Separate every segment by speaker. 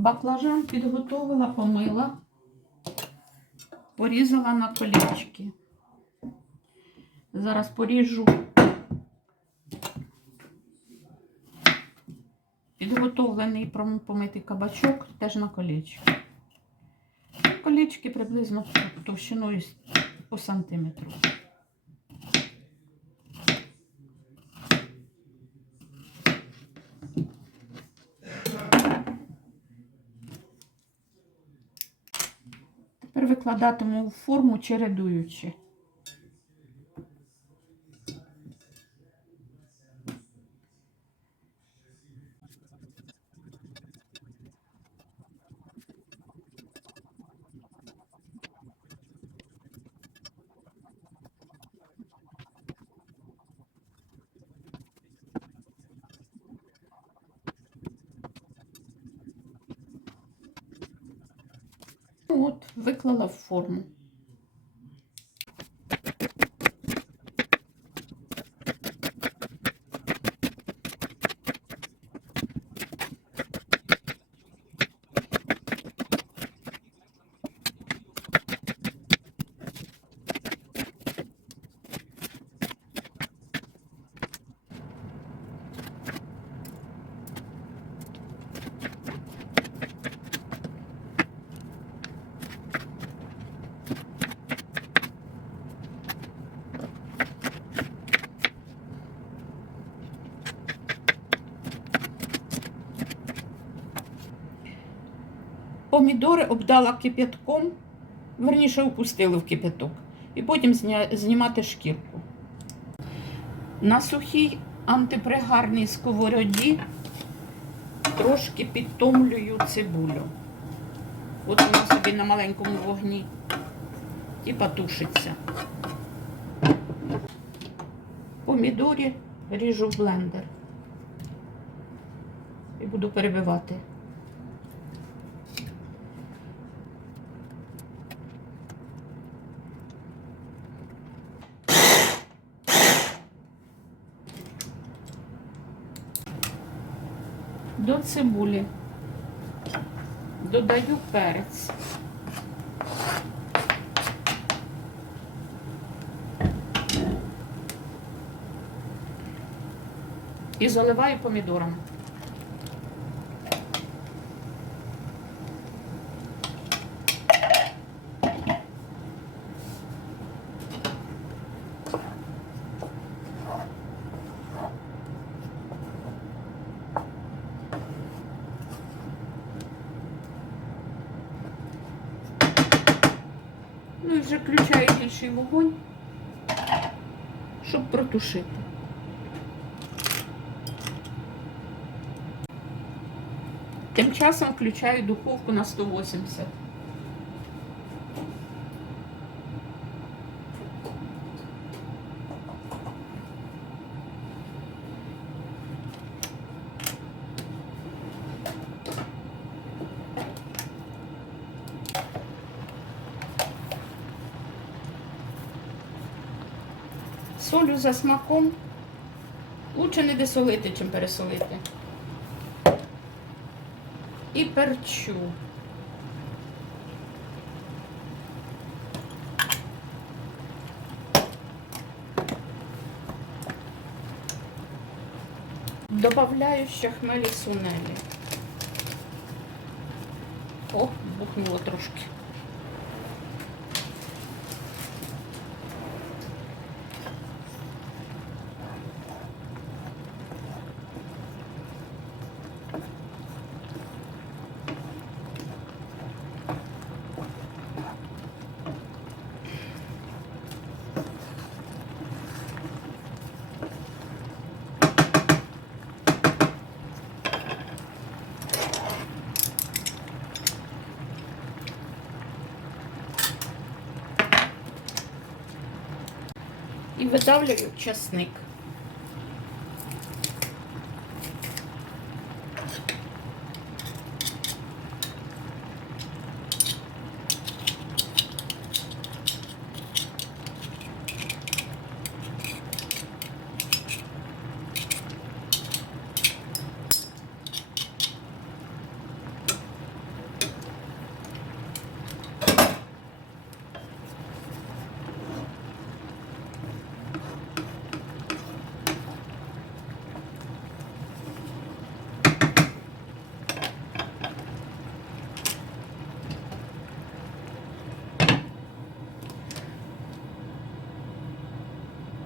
Speaker 1: Баклажан підготовила, помила, порізала на колечки. Зараз поріжу підготовлений помитий кабачок теж на колечки. Колечки приблизно товщиною по сантиметру. Тепер викладатиму форму чередуючи. От, виклала в форму. Помідори обдала кип'ятком, верніше опустили в кип'яток. І потім знімати шкірку. На сухій антипригарній сковороді трошки підтомлюю цибулю. От вона собі на маленькому вогні і потушиться. Помідорі ріжу в блендер і буду перебивати. До цибулі додаю перець. І заливаю помідорами. Вже включаю більший вогонь, щоб протушити. Тим часом включаю духовку на 180. Солю за смаком. Лучше не десолити, чим пересолити. І перчу. Добавляю ще хмелі сунелі. О, бухнуло трошки. Видавлюю часник.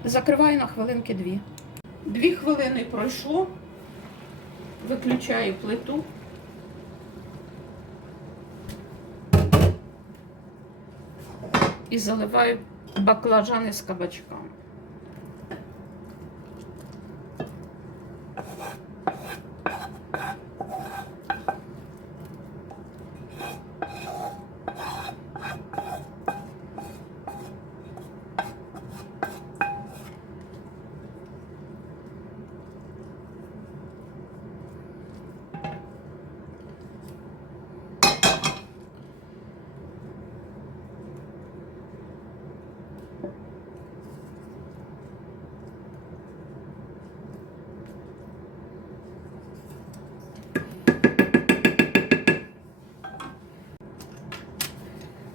Speaker 1: Закриваю на хвилинки дві. Дві хвилини пройшло. Виключаю плиту. І заливаю баклажани з кабачками.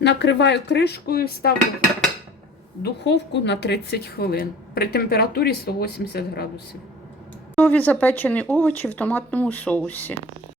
Speaker 1: Накриваю кришкою, ставлю в духовку на 30 хвилин при температурі 180 градусів. Готові запечені овочі в томатному соусі.